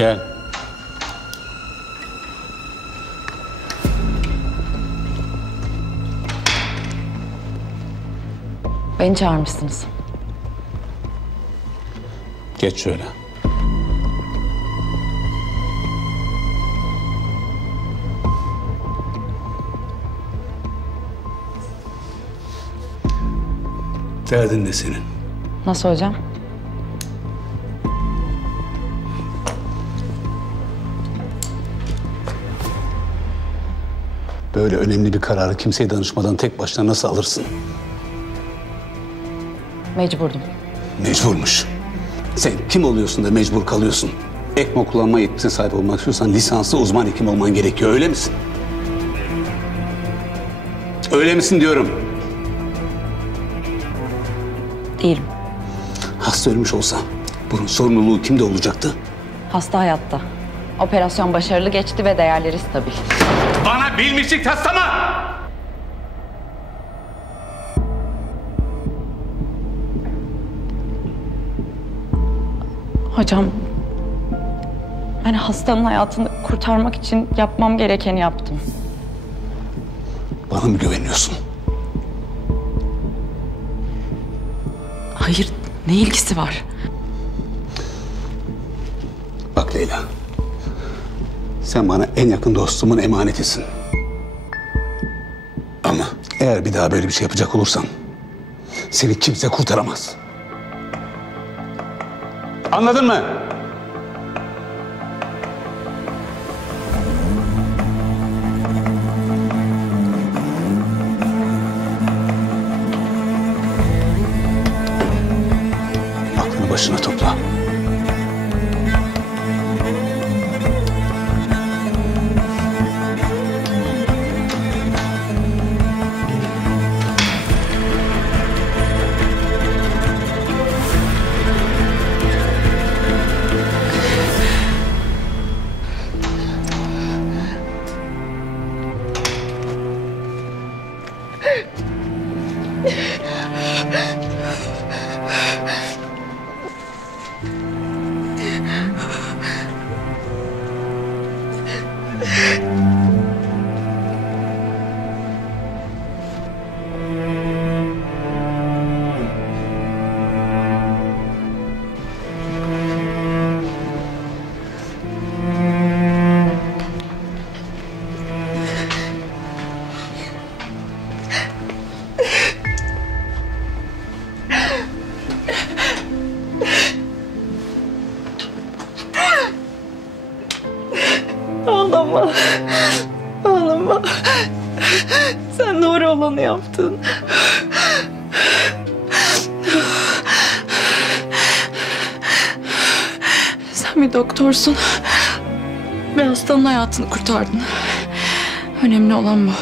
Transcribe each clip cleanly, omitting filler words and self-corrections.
Gel. Beni çağırmışsınız. Geç şöyle. Derdin ne senin? Nasıl hocam? Böyle önemli bir kararı kimseye danışmadan tek başına nasıl alırsın? Mecburdum. Mecburmuş. Sen kim oluyorsun da mecbur kalıyorsun? ECMO kullanma yetkisine sahip olmak istiyorsan lisanslı uzman hekim olman gerekiyor, öyle misin? Öyle misin diyorum. Değilim. Hasta ölmüş olsa bunun sorumluluğu kimde olacaktı? Hasta hayatta. Operasyon başarılı geçti ve değerleri stabil. Bana bilmişlik taslama! Hocam, ben hastanın hayatını kurtarmak için yapmam gerekeni yaptım. Bana mı güveniyorsun? Hayır, ne ilgisi var? Bak Leyla, sen bana en yakın dostumun emanetisin. Ama eğer bir daha böyle bir şey yapacak olursan seni kimse kurtaramaz. Anladın mı? Aklını başına topla. Ağlama. Ağlama. Sen doğru olanı yaptın. Sen bir doktorsun. Ve hastanın hayatını kurtardın. Önemli olan bu.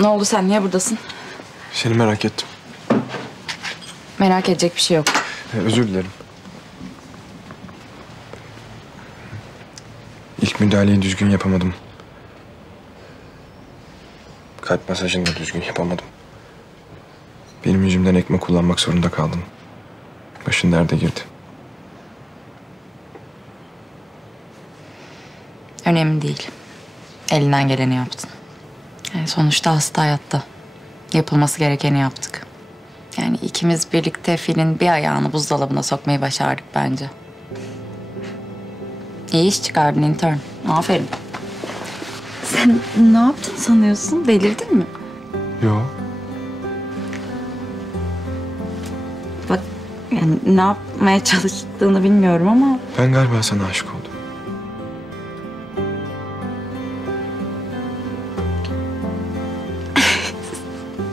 Ne oldu, sen niye buradasın? Seni merak ettim. Merak edecek bir şey yok. Özür dilerim. İlk müdahaleyi düzgün yapamadım. Kalp masajını da düzgün yapamadım. Benim yüzümden ECMO kullanmak zorunda kaldın. Başın derde girdi. Önemli değil. Elinden geleni yaptın. Yani sonuçta hasta hayatta. Yapılması gerekeni yaptık. Yani ikimiz birlikte filin bir ayağını buzdolabına sokmayı başardık bence. İyi iş çıkardın intern. Aferin. Sen ne yaptın sanıyorsun? Delirdin mi? Yo. Bak, yani ne yapmaya çalıştığını bilmiyorum ama... Ben galiba sana aşık oldum.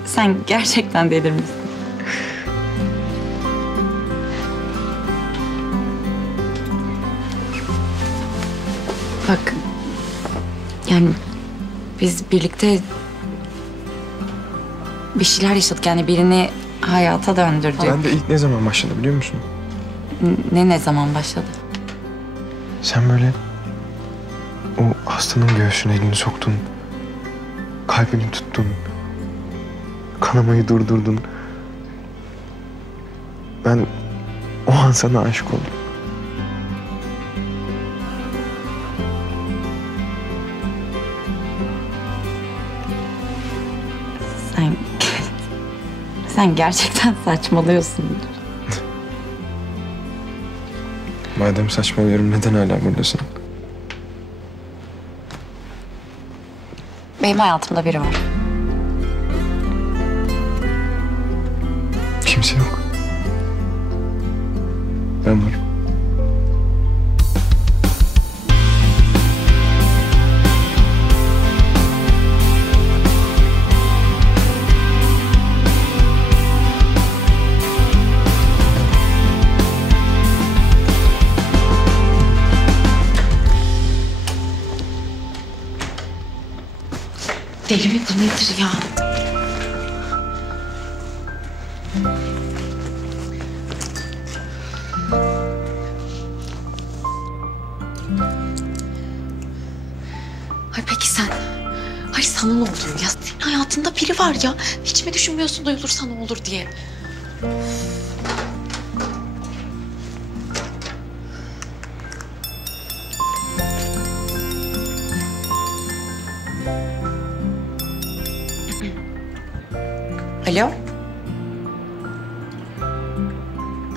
Sen gerçekten delirmişsin. Bak, yani biz birlikte bir şeyler yaşadık. Yani birini hayata döndürdük. Ben de ilk ne zaman başladı biliyor musun? Ne zaman başladı? Sen böyle o hastanın göğsüne elini soktun. Kalbini tuttun. Kanamayı durdurdun. Ben o an sana aşık oldum. Sen... Sen gerçekten saçmalıyorsun. Madem saçmalıyorum neden hala buradasın? Benim hayatımda biri var. Kimse yok. Ben varım. Deli mi bu nedir ya? Ay peki sen? Ay sana ne oluyor ya? Senin hayatında biri var ya. Hiç mi düşünmüyorsun duyulursa ne olur diye? Alo?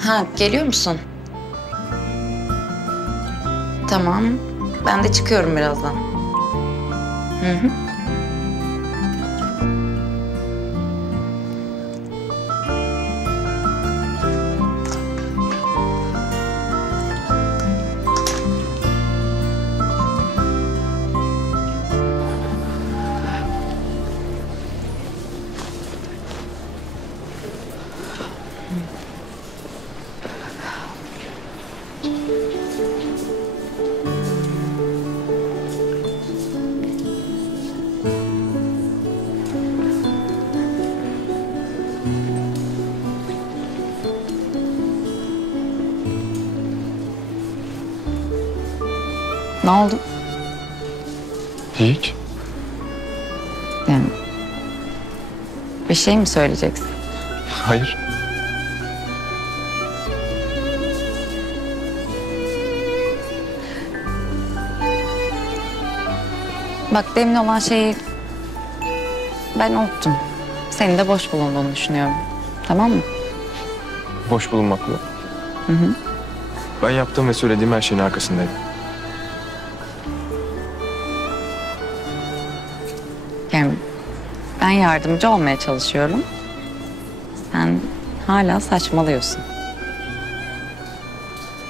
Ha, geliyor musun? Tamam. Ben de çıkıyorum birazdan. Hı hı. Ne oldu? Hiç. Yani bir şey mi söyleyeceksin? Hayır. Bak demin olan şeyi ben unuttum. Senin de boş bulunduğunu düşünüyorum. Tamam mı? Boş bulunmak mı? Hı hı. Ben yaptığım ve söylediğim her şeyin arkasındayım. Yani ben yardımcı olmaya çalışıyorum. Sen hala saçmalıyorsun.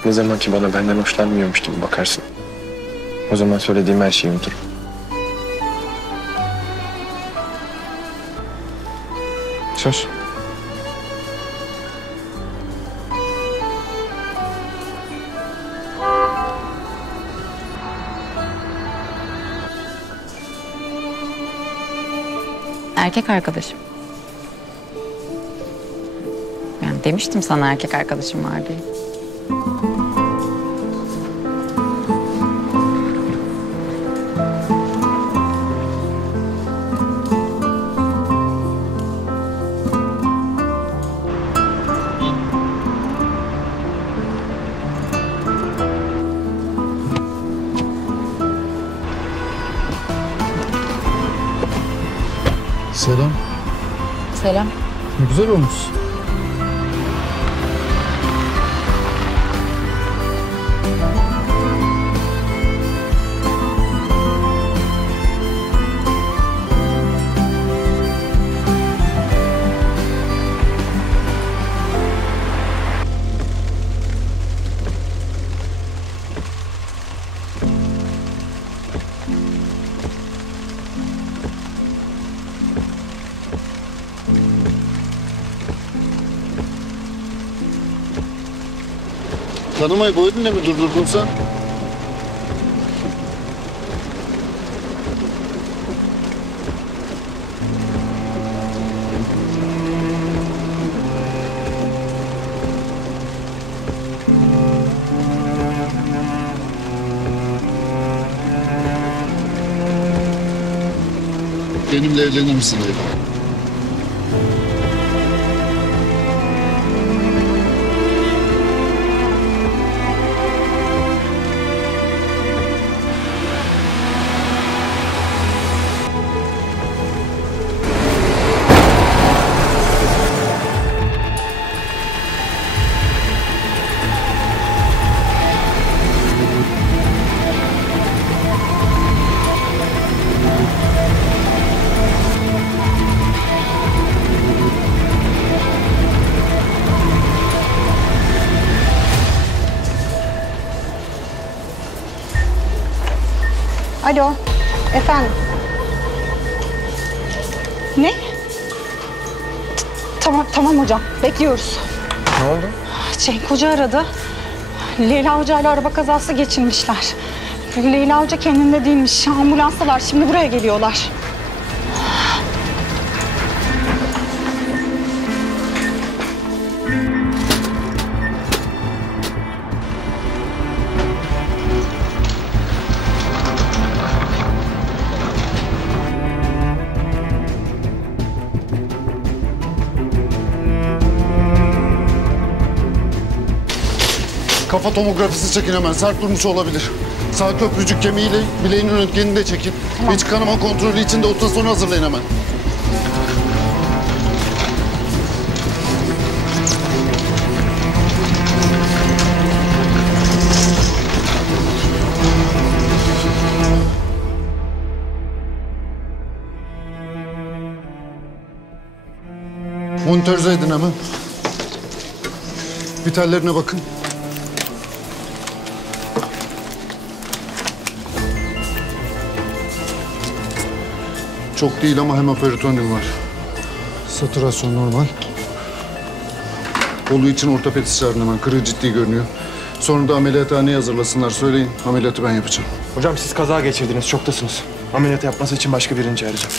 Ne zaman ki bana benden hoşlanmıyormuş gibi bakarsın. O zaman söylediğim her şeyi unuturum. Söz. Erkek arkadaşım. Yani demiştim sana erkek arkadaşım var diye. Selam. Selam. Ne güzel olmuş. Tanımayı bu elinle mi durdurdun sen? benimle evlenir misin Leyla? Alo, efendim. Ne? Tamam hocam, bekliyoruz. Ne oldu? Cenk Hoca aradı. Leyla Hoca ile araba kazası geçirmişler. Leyla Hoca kendinde değilmiş. Ambulanstalar, şimdi buraya geliyorlar. Kafa tomografisi çekin hemen. Sert durmuş olabilir. Sağ köprücük kemiğiyle bileğin röntgenini de çekin. İç kanama kontrolü için de ultrasonu hazırlayın hemen. Monitörize edin hemen. Vitallerine bakın. Çok değil ama hemoperitonum var. Saturasyon normal. Kolu için ortopedist çağırın hemen. Kırığı ciddi görünüyor. Sonra da ameliyathaneye hazırlasınlar. Söyleyin. Ameliyatı ben yapacağım. Hocam siz kaza geçirdiniz, şoktasınız. Ameliyat yapması için başka birini çağıracağım.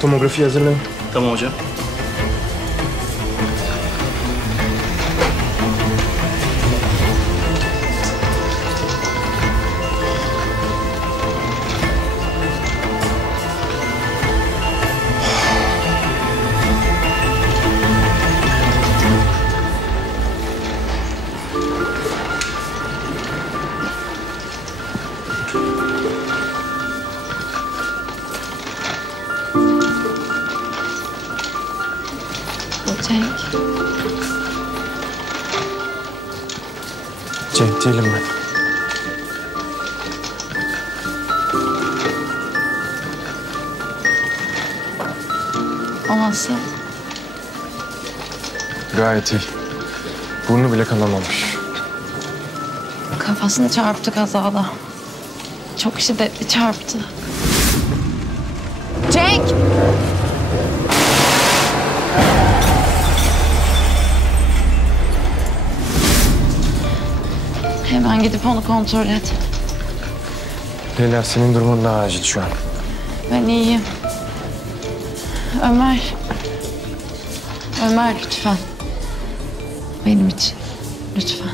Tomografi hazırlayın. Tamam hocam. Cenk. Cenk değilim ben. O nasıl? Gayet iyi. Burnu bile kanamamış. Kafasını çarptı kazada. Çok şiddetli çarptı. Cenk! Hemen gidip onu kontrol et. Leyla senin durumun daha acil şu an. Ben iyiyim. Ömer. Ömer lütfen. Benim için. Lütfen.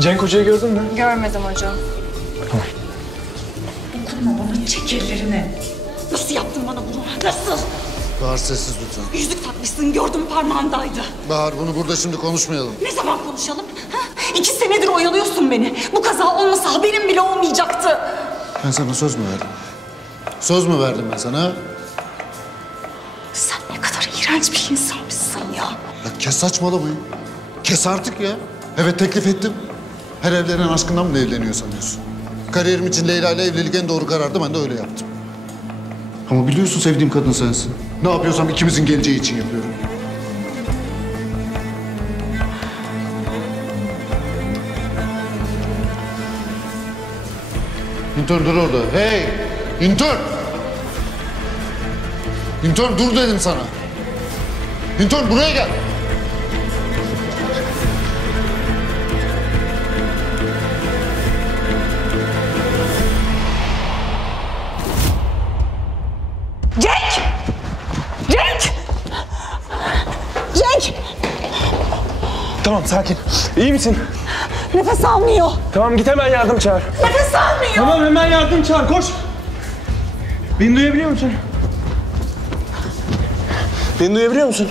Cenk Hoca'yı gördün mü? Görmedim hocam. Çek ellerini. Nasıl yaptın bana bunu? Nasıl? Bahar sessiz lütfen. Yüzük takmışsın, gördüm parmağındaydı. Bahar bunu burada şimdi konuşmayalım. Ne zaman konuşalım? Ha? 2 senedir oyalıyorsun beni. Bu kaza olmasa haberim bile olmayacaktı. Ben sana söz mü verdim? Söz mü verdim ben sana? Ha? Sen ne kadar iğrenç bir insanmışsın ya. Ya kes saçmalamayı. Kes artık ya. Evet teklif ettim. Her evlenen aşkından mı evleniyor sanıyorsun? Kariyerim için Leyla ile evlilik en doğru karardı. Ben de öyle yaptım. Ama biliyorsun sevdiğim kadın sensin. Ne yapıyorsam ikimizin geleceği için yapıyorum. İntern dur orada. Hey! İntern! İntern dur dedim sana. İntern buraya gel. Cenk! Cenk! Cenk! Tamam sakin. İyi misin? Nefes almıyor. Tamam git hemen yardım çağır. Nefes almıyor. Tamam hemen yardım çağır koş. Beni duyabiliyor musun? Beni duyabiliyor musun?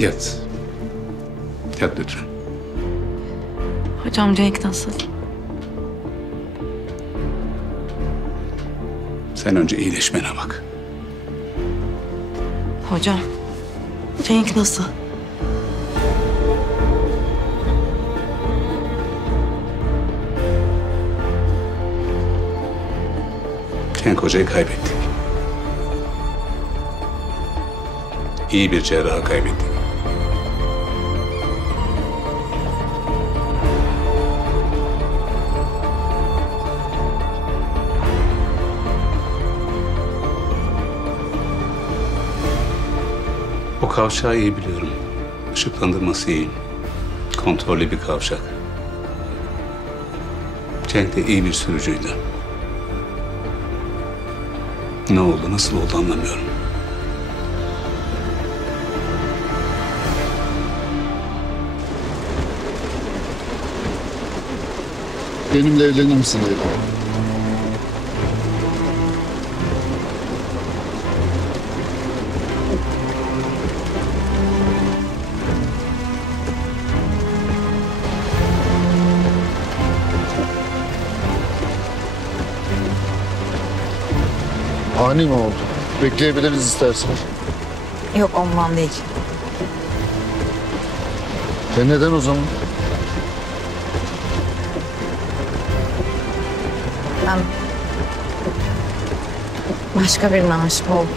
Yat. Yat lütfen. Hocam Cenk nasıl? Sen önce iyileşmene bak. Hocam Cenk nasıl? Cenk Hoca'yı kaybettik. İyi bir cerrahı kaybettik. O kavşağı iyi biliyorum. Işıklandırması iyi. Kontrollü bir kavşak. Cenk de iyi bir sürücüydü. Ne oldu, nasıl oldu anlamıyorum. Benimle evlenir misin Leyla? Ani mi oldu? Bekleyebiliriz istersen. Yok ondan değil. Neden o zaman? Ben başka birine aşık oldum.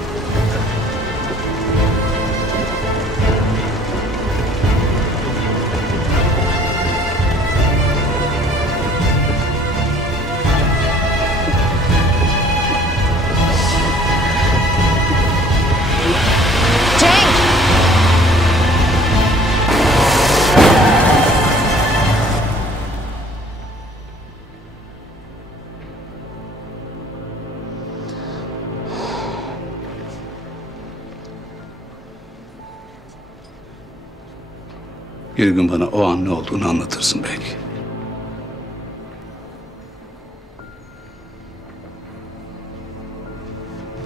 Bir gün bana o an ne olduğunu anlatırsın belki.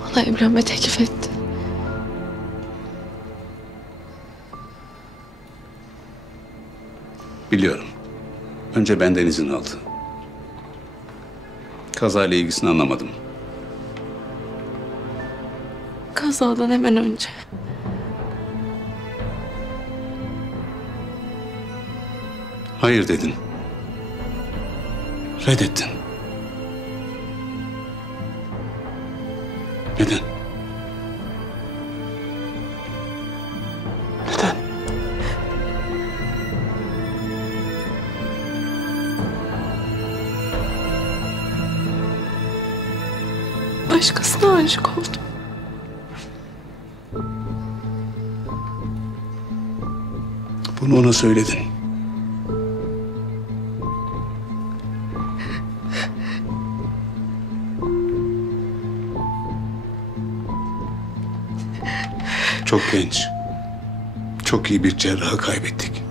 Bana evlenme teklif etti. Biliyorum. Önce benden izin aldı. Kazayla ilgisini anlamadım. Kazadan hemen önce. Hayır dedin. Reddettin. Neden? Neden? Başkasına aşık oldum. Bunu ona söyledin. Çok genç, çok iyi bir cerrahı kaybettik.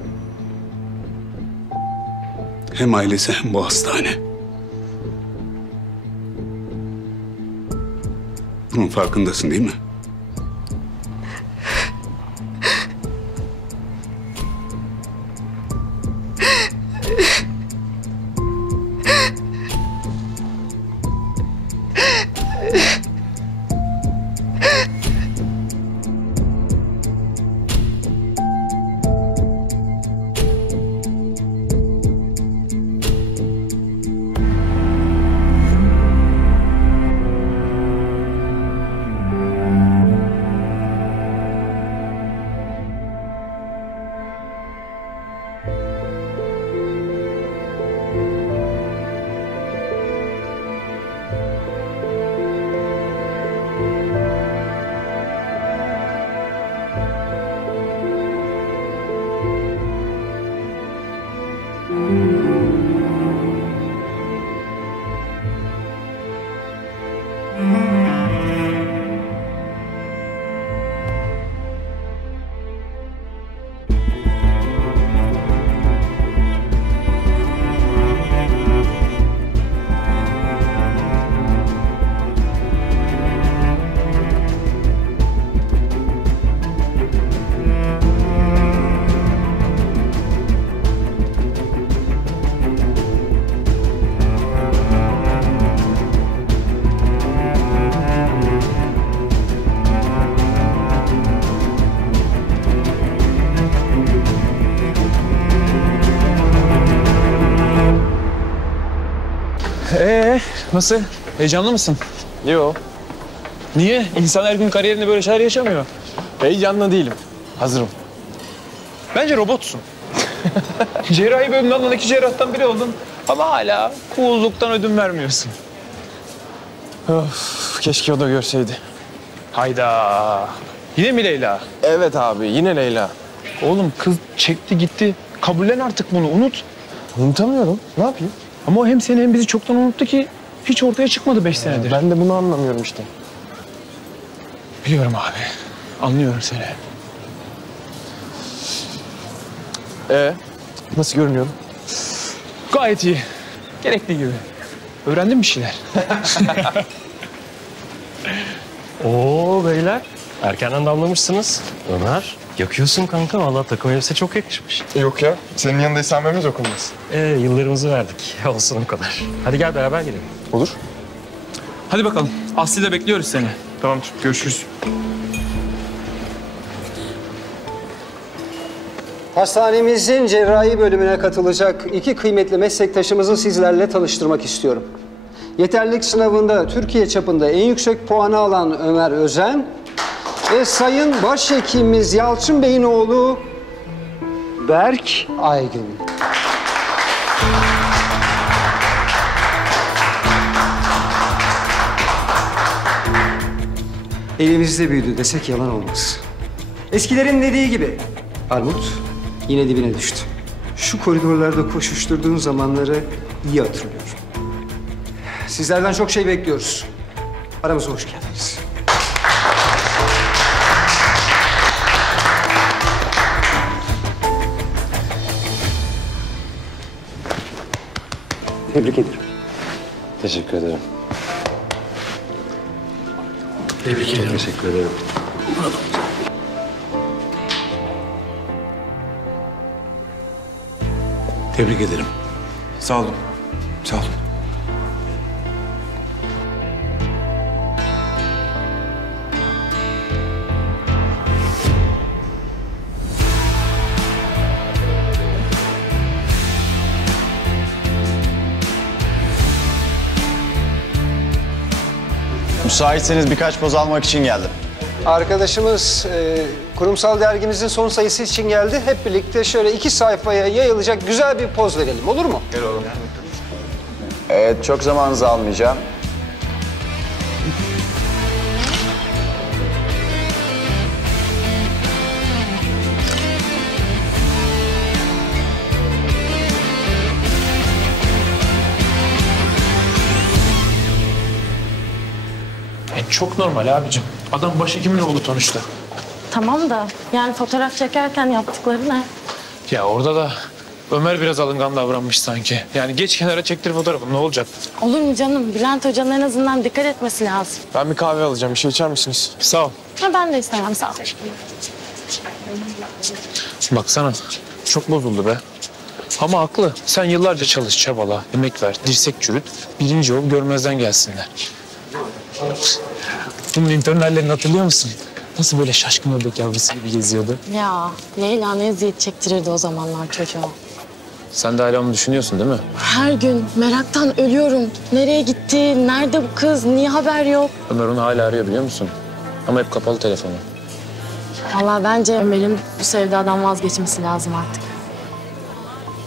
Hem ailesi hem bu hastane. Bunun farkındasın değil mi? Nasıl? Heyecanlı mısın? Yo. Niye? İnsan her gün kariyerinde böyle şeyler yaşamıyor. Heyecanlı değilim. Hazırım. Bence robotsun. Cerrahi bölümünden alınan 2 cerrahtan biri oldun. Ama hala cool'luktan ödün vermiyorsun. Of, keşke o da görseydi. Hayda. Yine mi Leyla? Evet abi, yine Leyla. Oğlum kız çekti gitti. Kabullen artık bunu. Unut. Unutamıyorum. Ne yapayım? Ama o hem seni hem bizi çoktan unuttu ki hiç ortaya çıkmadı 5 senedir. Ben de bunu anlamıyorum işte. Biliyorum abi. Anlıyorum seni. Nasıl görünüyorum? Gayet iyi. Gerektiği gibi. Öğrendin bir şeyler. Oo beyler, erkenden damlamışsınız. Ömer, yakıyorsun kanka. Vallahi takım elbise çok yakışmış. Yok ya, senin yanında isamemiz okunmaz. Yıllarımızı verdik. Olsun o kadar. Hadi gel beraber gidelim. Olur. Hadi bakalım. Aslı'yla bekliyoruz seni. Tamam, görüşürüz. Hastanemizin cerrahi bölümüne katılacak 2 kıymetli meslektaşımızı sizlerle tanıştırmak istiyorum. Yeterlilik sınavında Türkiye çapında en yüksek puanı alan Ömer Özen ve Sayın Başhekimimiz Yalçın Bey'in oğlu Berk Aygün. Elimizde büyüdü desek yalan olmaz. Eskilerin dediği gibi armut yine dibine düştü. Şu koridorlarda koşuşturduğun zamanları iyi hatırlıyorum. Sizlerden çok şey bekliyoruz. Aramıza hoş geldiniz. Tebrik ederim. Teşekkür ederim. Tebrik ederim. Teşekkür ederim. Tebrik ederim. Sağ olun. Sağ olun. Müsaitseniz birkaç poz almak için geldim. Arkadaşımız kurumsal dergimizin son sayısı için geldi. Hep birlikte şöyle 2 sayfaya yayılacak güzel bir poz verelim. Olur mu? Evet, çok zamanınızı almayacağım. Çok normal abicim. Adam başhekimin oğlu sonuçta. Tamam da yani fotoğraf çekerken yaptıkları ne? Ya orada da Ömer biraz alıngan davranmış sanki. Yani geç kenara çektir fotoğrafını, ne olacak? Olur mu canım? Bülent Hoca'nın en azından dikkat etmesi lazım. Ben bir kahve alacağım. Bir şey içer misiniz? Sağ ol. Ha, ben de istemem, sağ ol. Baksana, çok bozuldu be. Ama haklı. Sen yıllarca çalış, çabala, emek ver, dirsek çürüt. Birinci ol, görmezden gelsinler. Bunun internallerini hatırlıyor musun? Nasıl böyle şaşkın ördek yavrusu gibi geziyordu? Ya Leyla ne eziyet çektirirdi o zamanlar çocuğa. Sen de hala onu düşünüyorsun değil mi? Her gün meraktan ölüyorum. Nereye gitti? Nerede bu kız? Niye haber yok? Ömer onu hala arıyor biliyor musun? Ama hep kapalı telefonu. Vallahi bence Ömer'in bu sevdadan vazgeçmesi lazım artık.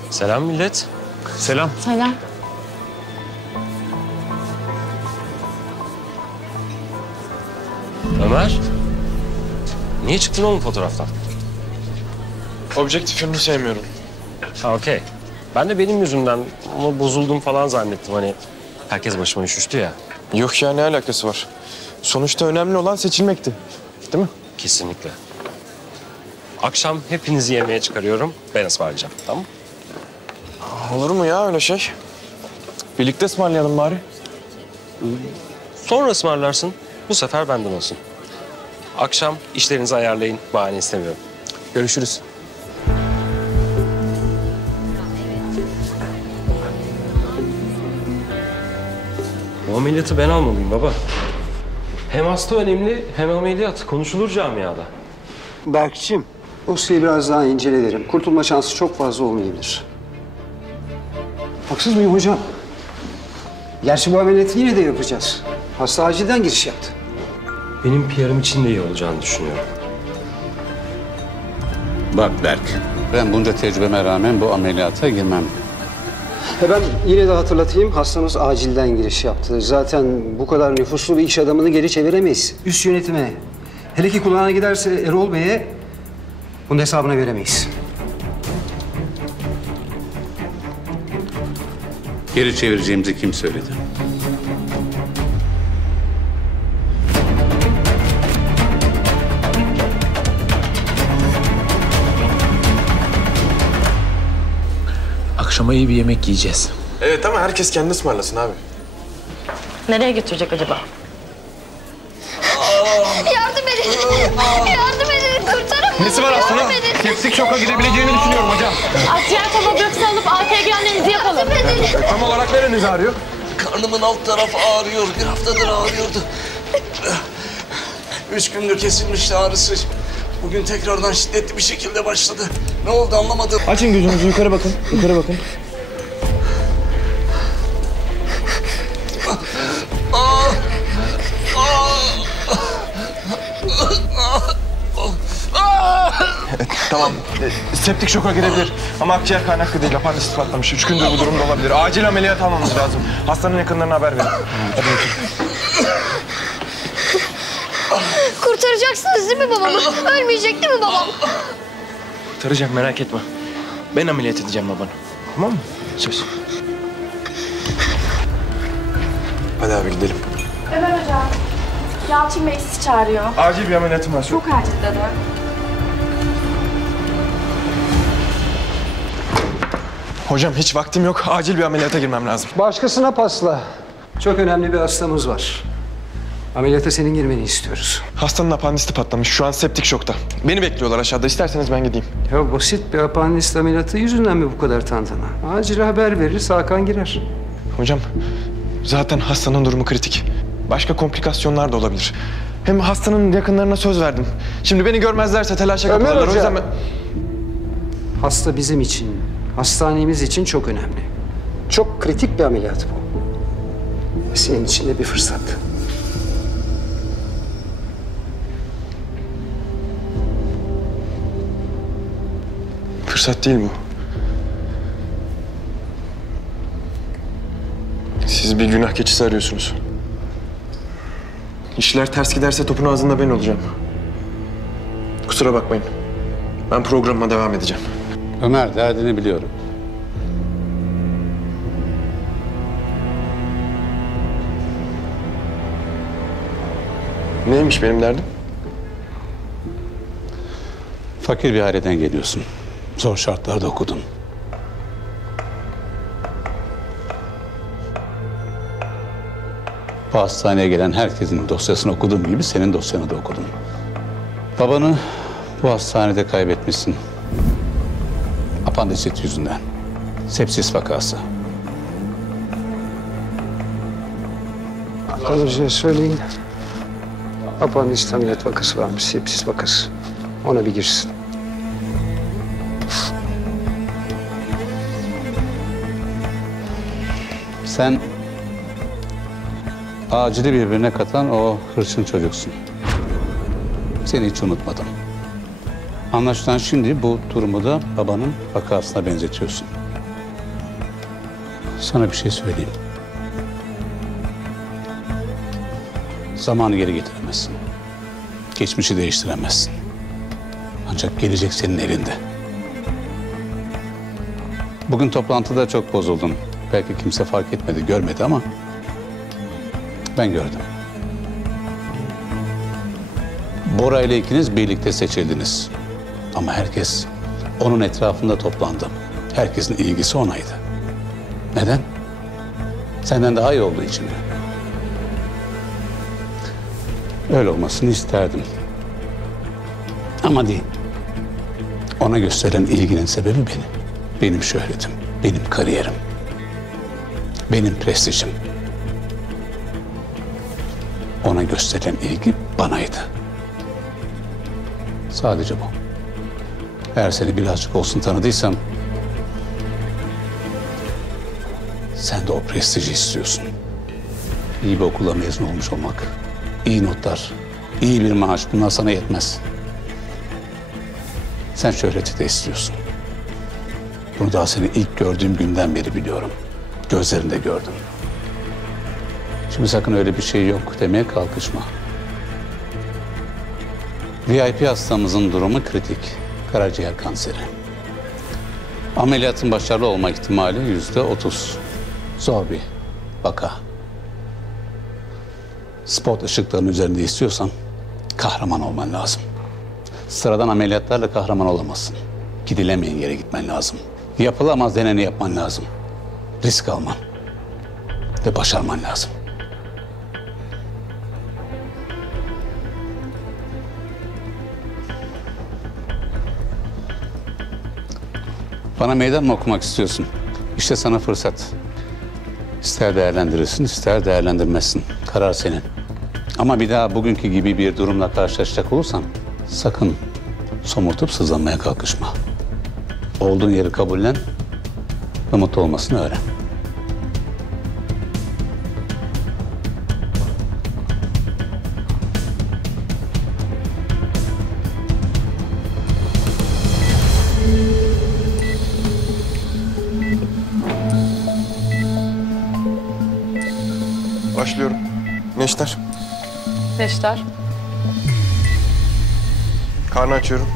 Selam millet. Selam. Selam. Ömer, niye çıktın oğlum fotoğraftan? Objektifimi sevmiyorum. Ha okey. Ben de benim yüzümden onu bozuldum falan zannettim. Hani herkes başıma üşüştü ya. Yok ya, ne alakası var? Sonuçta önemli olan seçilmekti. Değil mi? Kesinlikle. Akşam hepinizi yemeğe çıkarıyorum. Ben ısmarlayacağım, tamam mı? Olur mu ya öyle şey? Birlikte ısmarlayalım bari. Sonra ısmarlarsın. Bu sefer benden olsun. Akşam işlerinizi ayarlayın. Bahane istemiyorum. Görüşürüz. O ameliyatı ben almalıyım baba. Hem hasta önemli hem ameliyat. Konuşulur camiada. Berk'cim, dosyayı biraz daha incele derim. Kurtulma şansı çok fazla olmayabilir. Haksız mıyım hocam? Gerçi bu ameliyatı yine de yapacağız. Hasta acilden giriş yaptı. Benim PR'ım için de iyi olacağını düşünüyorum. Bak Berk, ben bunca tecrübeme rağmen bu ameliyata girmem. Ben yine de hatırlatayım, hastamız acilden giriş yaptı. Zaten bu kadar nüfuslu bir iş adamını geri çeviremeyiz. Üst yönetime, hele ki kulağına giderse Erol Bey'e bunun hesabını veremeyiz. Geri çevireceğimizi kim söyledi? Akşama iyi bir yemek yiyeceğiz. Evet ama herkes kendi ısmarlasın abi. Nereye götürecek acaba? Yardım edin! Yardım edin! Kurtarın beni! Nesi var hastanın? Yardım edin! Septik şoka girebileceğini düşünüyorum hocam. Akciğer tomografisi alıp ATG analizi yapalım. Yardım edin! Tam olarak nereniz ağrıyor? Karnımın alt tarafı ağrıyor. Bir haftadır ağrıyordu. 3 gündür kesilmişti ağrısı. Bugün tekrardan şiddetli bir şekilde başladı. Ne oldu anlamadım. Açın gözünüzü yukarı bakın. Yukarı bakın. Tamam. Septik şoka girebilir. Ama akciğer kaynaklı değil. Apandisit patlamış. 3 gündür bu durumda olabilir. Acil ameliyat almamız lazım. Hastanın yakınlarına haber verin. Hadi bakayım. Kurtaracaksınız değil mi babamı? Ölmeyecek değil mi babam? Kurtaracağım merak etme. Ben ameliyat edeceğim babanı. Tamam mı? Söz. Hadi abi gidelim. Ömer hocam, Yalçın Bey sizi çağırıyor. Acil bir ameliyatım var. Çok acil dedi. Hocam hiç vaktim yok. Acil bir ameliyata girmem lazım. Başkasına pasla. Çok önemli bir hastamız var. Ameliyata senin girmeni istiyoruz. Hastanın apandisiti patlamış. Şu an septik şokta. Beni bekliyorlar aşağıda. İsterseniz ben gideyim. Ya basit bir apandisit ameliyatı yüzünden mi bu kadar tantana? Acil haber veririz, Hakan girer. Hocam zaten hastanın durumu kritik. Başka komplikasyonlar da olabilir. Hem hastanın yakınlarına söz verdim. Şimdi beni görmezlerse telaşa Ömer kapılırlar. O Hoca. yüzden ben... Hasta bizim için, hastanemiz için çok önemli. Çok kritik bir ameliyat bu. Senin için de bir fırsat. Fırsat değil bu. Siz bir günah keçisi arıyorsunuz. İşler ters giderse topun ağzında ben olacağım. Kusura bakmayın. Ben programıma devam edeceğim. Ömer, derdini biliyorum. Neymiş benim derdim? Fakir bir aileden geliyorsun. Zor şartlarda okudun. Bu hastaneye gelen herkesin dosyasını okuduğum gibi senin dosyanı da okudum. Babanı bu hastanede kaybetmişsin. Apandisit yüzünden. Sepsis vakası. Hocaya söyleyin. Apandisit ameliyat vakası varmış, sepsis vakası. Ona bir girsin. Sen acili birbirine katan o hırçın çocuksun. Seni hiç unutmadım. Anlaşılan şimdi bu durumu da babanın vakasına benzetiyorsun. Sana bir şey söyleyeyim. Zamanı geri getiremezsin. Geçmişi değiştiremezsin. Ancak gelecek senin elinde. Bugün toplantıda çok bozuldun. Belki kimse fark etmedi, görmedi ama ben gördüm. Bora ile ikiniz birlikte seçildiniz. Ama herkes onun etrafında toplandı. Herkesin ilgisi onaydı. Neden? Senden daha iyi olduğu için mi? Öyle olmasını isterdim. Ama değil. Ona gösterilen ilginin sebebi benim. Benim şöhretim, benim kariyerim. Benim prestijim. Ona gösterilen ilgi banaydı. Sadece bu. Eğer seni birazcık olsun tanıdıysam... sen de o prestiji istiyorsun. iyi bir okula mezun olmuş olmak, iyi notlar, iyi bir maaş bunlar sana yetmez. Sen şöhreti de istiyorsun. Bunu daha seni ilk gördüğüm günden beri biliyorum. Gözlerinde gördüm. Şimdi sakın öyle bir şey yok demeye kalkışma. VIP hastamızın durumu kritik. Karaciğer kanseri. Ameliyatın başarılı olma ihtimali %30. Zor bir vaka. Spot ışıkların üzerinde istiyorsan kahraman olman lazım. Sıradan ameliyatlarla kahraman olamazsın. Gidilemeyen yere gitmen lazım. Yapılamaz deneni yapman lazım. Risk alman ve başarman lazım. Bana meydan mı okumak istiyorsun? İşte sana fırsat. İster değerlendirirsin, ister değerlendirmezsin. Karar senin. Ama bir daha bugünkü gibi bir durumla karşılaşacak olursan sakın somurtup sızlanmaya kalkışma. Olduğun yeri kabullen ve mutlu olmasını öğren. Başlıyorum. Neşter. Neşter. Karnı açıyorum.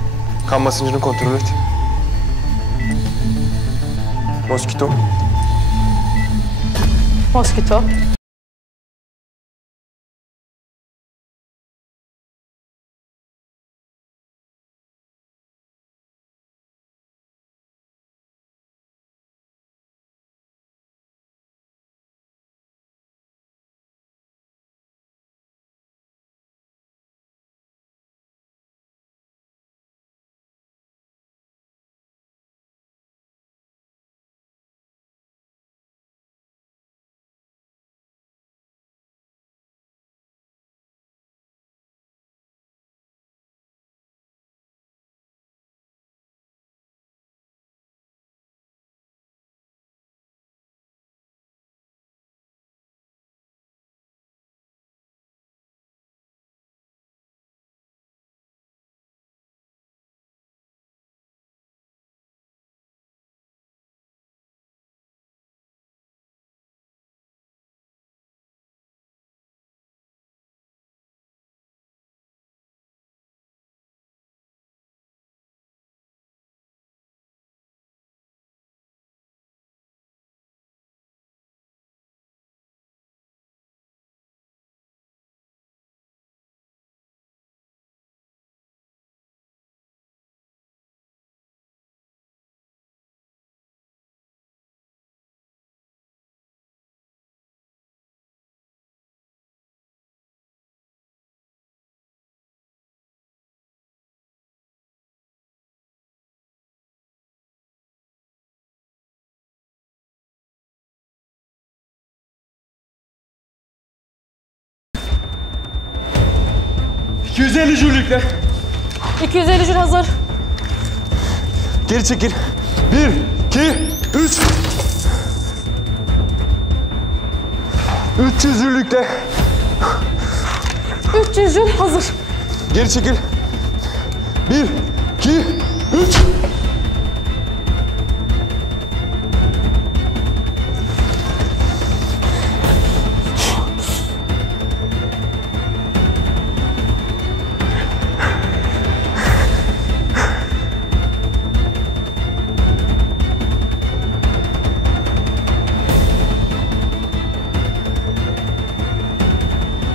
Kan basıncını kontrol et. Moskito. Moskito. ...250 jürlükle. 250 jür hazır. Geri çekil. 1, 2, 3. 300 jürlükle. 300 jür hazır. Geri çekil. 1, 2, 3.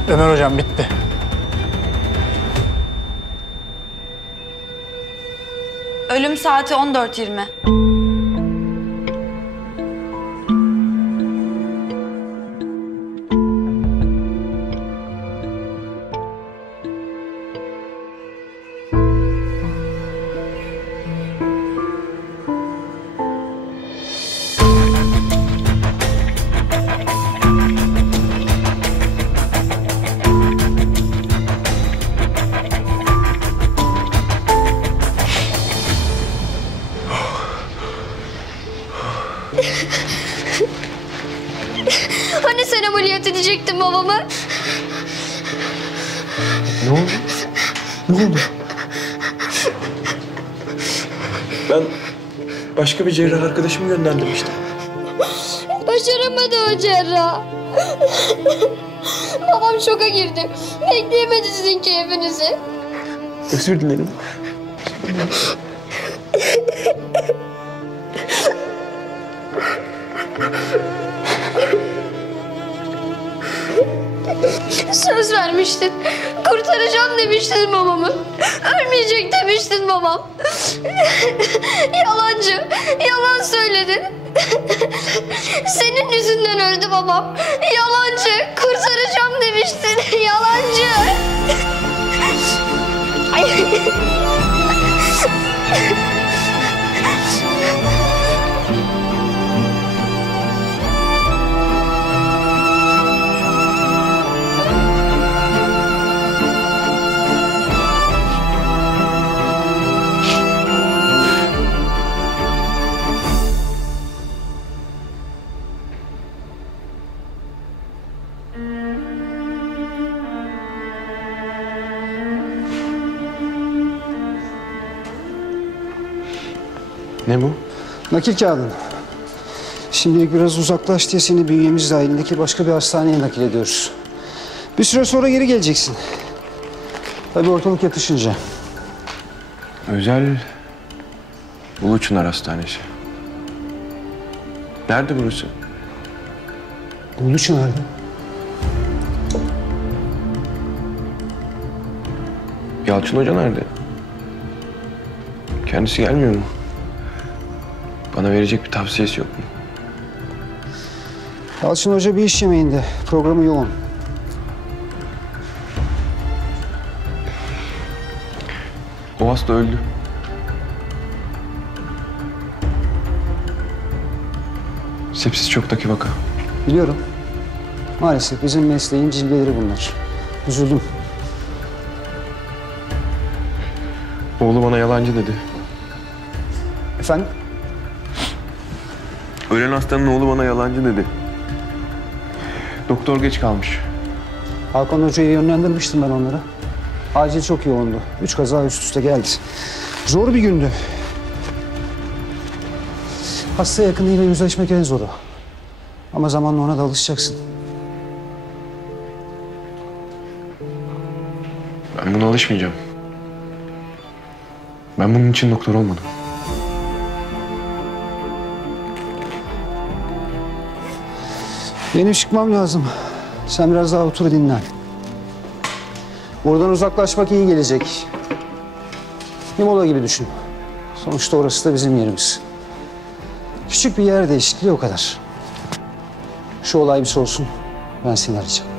Ömer hocam bitti. Ölüm saati 14:20. edecektin babamı. Ne oldu? Ne oldu? Ben başka bir cerrah arkadaşımı yönlendirmiştim. Başaramadı o cerrah. Babam şoka girdi. Bekleyemedi sizin keyfinizi. Özür dilerim. Söz vermiştin. Kurtaracağım demiştin babamı. Ölmeyecek demiştin babam. Yalancı. Yalan söyledin. Senin yüzünden öldü babam. Yalancı. Kurtaracağım demiştin. Yalancı. Ne bu? Nakil kağıdın. Şimdilik biraz uzaklaş diye seni bünyemiz dahilindeki başka bir hastaneye nakil ediyoruz. Bir süre sonra geri geleceksin. Tabii ortalık yatışınca. Özel Uluçınar Hastanesi. Nerede burası? Uluçınar'da. Yalçın Hoca nerede? Kendisi gelmiyor mu? Bana verecek bir tavsiyesi yok mu? Yalçın Hoca bir iş yemeğinde. Programı yoğun. O hasta öldü. Sepsis çoktaki vaka. Biliyorum. Maalesef bizim mesleğin cilveleri bunlar. Üzüldüm. Oğlu bana yalancı dedi. Efendim? Ölen hastanın oğlu bana yalancı dedi. Doktor geç kalmış. Hakan Hoca'yı yönlendirmiştim ben onlara. Acil çok yoğundu. 3 kaza üst üste geldi. Zor bir gündü. Hasta yakınıyla yüzleşmek en zoru. Ama zamanla ona da alışacaksın. Ben buna alışmayacağım. Ben bunun için doktor olmadım. Benim çıkmam lazım. Sen biraz daha otur dinlen. Buradan uzaklaşmak iyi gelecek. Bir mola gibi düşün. Sonuçta orası da bizim yerimiz. Küçük bir yer değişikliği o kadar. Şu olay bir soğusun. Ben seni arayacağım.